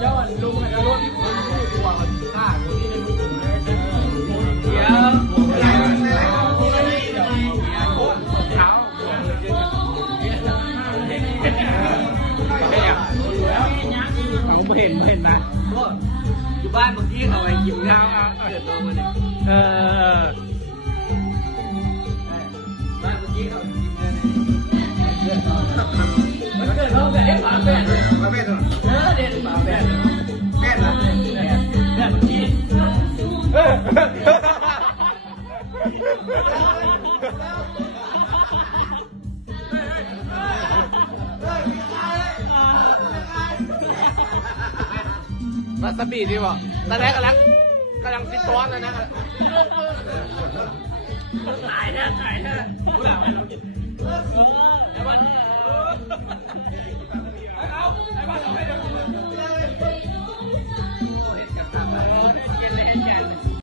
เจ้าลุงนะรถคนผู้ตัวมันฆ่าคนที่ได้รู้สึกเลยเดี๋ยวเห็นไหมอยู่บ้านเมื่อกี้เอาไอ้กินข้าวเดือดร้อนมาเนี่ยบ้านเมื่อกี้เอากินเนี่ยมันเกิดเขาแต่เด็กฝาแฝดฝาแฝดเหรอเด็กฝาแฝดแฝดนะแฝดเมื่อกี้วาซาบิดีป่ะตอนแรกกำลังฟิตซ้อนเลยนะตายแน่ผู้หลังไม่รู้จิไอ้บ้านเอาไอ้บ้านเอาให้